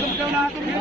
तुमचं नाव तुम्ही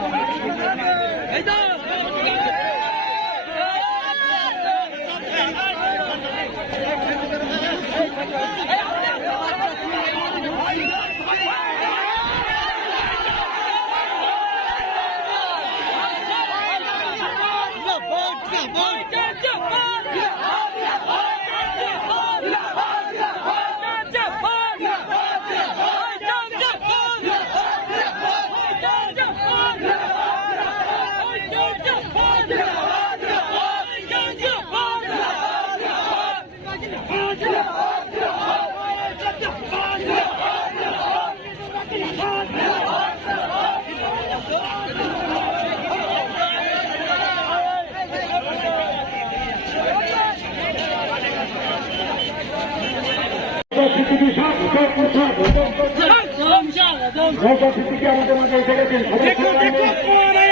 আমাদের মাঝে এসে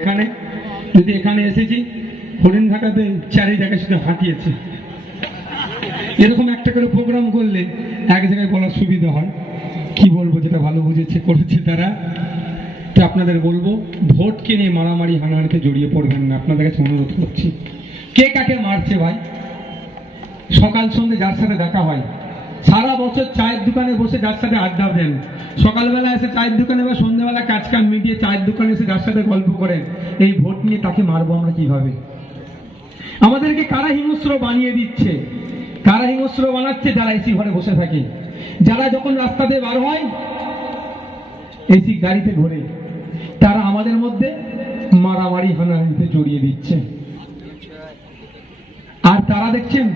এখানে, যদি এখানে এসেছি হরিণঘাটাতে চারি জায়গায় শুধু হাঁটিয়েছে এরকম একটা করে প্রোগ্রাম করলে এক জায়গায় বলার সুবিধা হয়। কি বলব, যেটা ভালো বুঝেছে, করেছে তারা। তো আপনাদের বলব ভোটকে নিয়ে মারামারি হানাহানিতে জড়িয়ে পড়বেন না। আপনাদের কাছে অনুরোধ করছি। কে কাকে মারছে ভাই? সকাল সন্ধ্যে যার সাথে দেখা হয়। সারা বছর চায়ের দোকানে বসে যার সাথে আড্ডা দেন। সকালবেলা এসে চায়ের দোকানে বা সন্ধ্যেবেলা কাজ কাম মিটিয়ে চায়ের দোকানে এসে যার সাথে গল্প করেন, এই ভোট নিয়ে তাকে মারবো আমরা কীভাবে? আমাদেরকে কারা হিংস্র বানিয়ে দিচ্ছে? কারা হিংস্র বানাচ্ছে? যারা এসি ঘরে বসে থাকে। যারা যখন রাস্তা দিয়ে বার হয়, এসি গাড়িতে ঘোরে। তারা আমাদের মধ্যে মারামারি, হানাহানিতে জড়িয়ে দিচ্ছে। আর তারা দেখছেন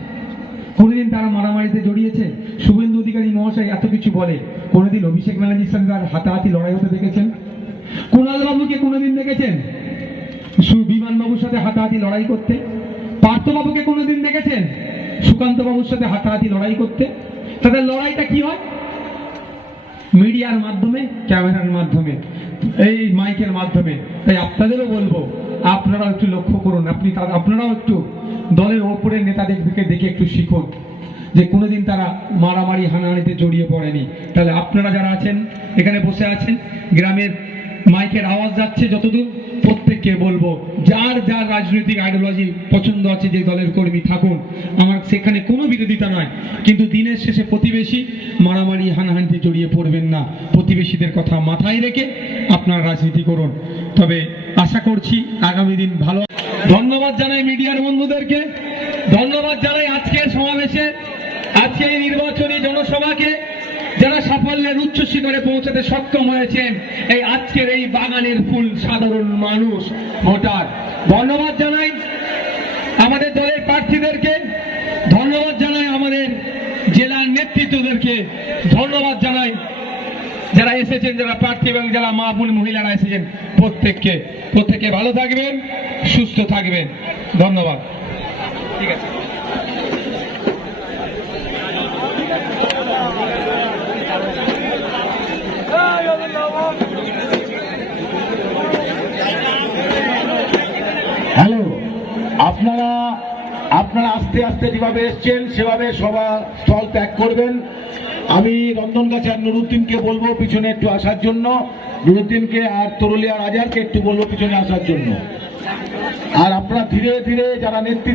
মারামারিতে জড়িয়েছে। শুভেন্দু অধিকারী মহাশয় এত কিছু বলে। কোনোদিন অভিষেক ব্যানার্জির সাথে তার হাতাহাতি লড়াই হতে দেখেছেন? কুণাল বাবুকে কোনোদিন দেখেছেন? সু- বিমান বাবুর সাথে হাতাহাতি লড়াই করতে? পার্থবাবুকে কোনোদিন দেখেছেন? সুকান্ত বাবুর সাথে হাতাহাতি লড়াই করতে? তাদের লড়াইটা কি হয়? মিডিয়ার মাধ্যমে, ক্যামেরার মাধ্যমে, এই মাইকের মাধ্যমে। তাই আপনাদেরও বলব, আপনারাও একটু লক্ষ্য করুন। আপনি আপনারাও একটু দলের ওপরের নেতাদের দিকে দেখে একটু শিখুন। যে কোনোদিন তারা মারামারি, হানাহানিতে জড়িয়ে পড়েনি। তাহলে আপনারা যারা আছেন, এখানে বসে আছেন, গ্রামের মাইকের আওয়াজ যাচ্ছে যতদূর, প্রত্যেককে বলব, যার যার রাজনৈতিক আইডিওলজি পছন্দ আছে, যে দলের কর্মী থাকুন। আমার সেখানে কোনো বিরোধিতা নয়, কিন্তু দিনের শেষে প্রতিবেশী মারামারি, হানাহানিতে জড়িয়ে পড়বেন না। প্রতিবেশীদের কথা মাথায় রেখে আপনার রাজনীতি করুন। তবে আশা করছি আগামী দিন ভালো ধন্যবাদ জানাই মিডিয়ার বন্ধুদেরকে। ধন্যবাদ জানাই আজকের সমাবেশে আজকে এই নির্বাচনী জনসভাকে যারা সাফল্যের উচ্চ শিখরে পৌঁছাতে সক্ষম হয়েছেন, এই আজকের এই বাগানের ফুল সাধারণ মানুষ, ভোটার। ধন্যবাদ জানাই আমাদের দলের প্রার্থীদেরকে, ধন্যবাদ জানাই আমাদের জেলার নেতৃত্বদেরকে, ধন্যবাদ জানাই যারা এসেছেন, যারা প্রার্থী এবং যারা মা বোন মহিলারা এসেছেন প্রত্যেককে। প্রত্যেকে ভালো থাকবেন, সুস্থ থাকবেন। ধন্যবাদ। ঠিক আছে। হ্যালো, আপনারা আপনারা আস্তে আস্তে যেভাবে এসছেন, সেভাবে সভা স্থল ত্যাগ করবেন। আমি রন্ধনগাছি আর নুরুদ্দিনকে বলব পিছনে একটু আসার জন্য। নুরুদ্দিনকে আর তরুলিয়া রাজারকে একটু বলব পিছনে আসার জন্য। আর আপনারা ধীরে ধীরে যারা নেতৃত্ব